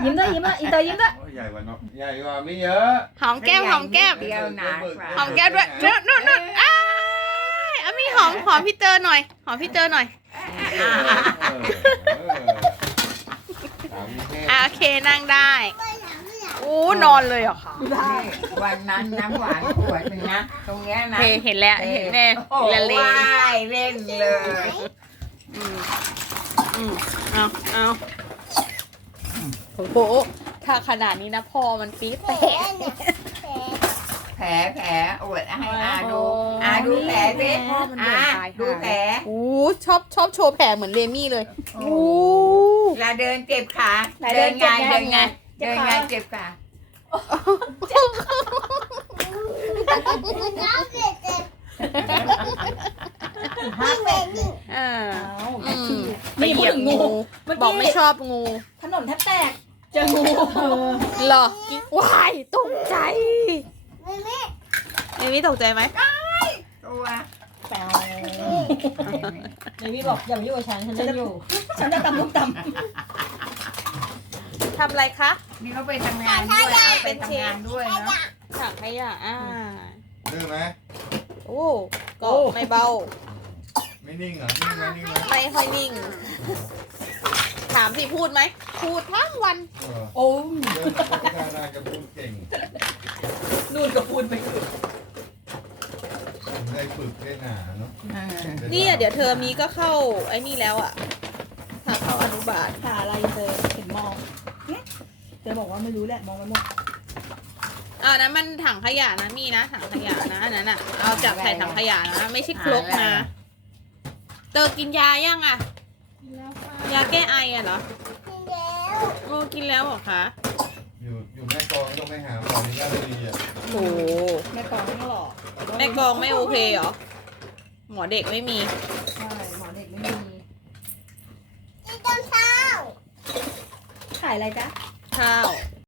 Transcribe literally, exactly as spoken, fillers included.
ยิ้มด้วยยิ้มด้วยอินเตอร์ยิ้มด้วยใหญ่กว่าน้องใหญ่กว่าไม่เยอะหอมแก้มหอมแก้มเดียวหนากว่าหอมแก้มด้วยนู่นนู่นนู่นอ้ายอ่ะมีหอมหอมพี่เตอร์หน่อยหอมพี่เตอร์หน่อยอ่ะโอเคนั่งได้โอ้นอนเลยเหรอคะนี่วันนั้นน้ำหวานขวดหนึงนะตรงเนี้ยนะเห็นเห็นแล้วเห็นแม่โอ้โหละเลงว่ายเล่นเลยอืมอืมเอาเอาโอ้โหถ้าขนาดนี้นะพอมันปี๊ดแตกแผลแผลอวดให้อาดูอาดูแผลสิอาดูแผลโอ้ชอบชอบโชว์แผลเหมือนเรมี่เลยโอ้โอ้เวลาเดินเจ็บขาเดินไงเดินไงเดินไงเจ็บขาอ่าเอาอืมไปนี่เหพูยีดยบถึงงูงูเมื่อบอกกี้ไม่ชอบงูถนนแทบแตกเจองูเออเหรอกิ๊กวายตกใจเอมี่ตกใจไหมตัวแปวเนวี่บอกอย่ามายุ่งกับฉันฉันจะอยู่ฉันจะตำลูกตทำอะไรคะนี่เขาไปทำงานด้วยเอาไปทำงานด้วยเนาะถังขยะอ่าดื้อไหมโอ้ก็ไม่เบาไม่นิ่งเหรอนิ่งไหมนิ่งไหมไม่ค่อยนิ่ง ถามสิพูดไหม พูดทั้งวันเออำโอ้ยเดินก็ไม่ได้ได้จะพูดเก่งนู่นก็พูดไปคือได้ฝึกได้หนาเนาะเออนี่เดี๋ยวเทอมนี้ก็เข้าไอ้นี่แล้วอ่ะ ถ้าเข้าอนุบาลหาอะไรเจอเห็นมองเนี่ยเจอบอกว่าไม่รู้แหละมองไปหมดอ่านั้นมันถังขยะนะมีนะถังขยะนะอันนั้นอ่ะ เอาจากใส่ถังขยะนะ ไม่ใช่ครกนะ เตอกินยายังอ่ะ ยาแก้ไออ่ะเหรอโอ้กินแล้วเหรอคะอยู่อยู่แม่กลองต้องไปหาหมอที่ราชบุรีอ่ะโอ้แม่กองไม่หลอกแม่กองไม่โอเคเหรอ หมอเด็กไม่มีใช่หมอเด็กไม่มีขายอะไรจ๊ะข้าว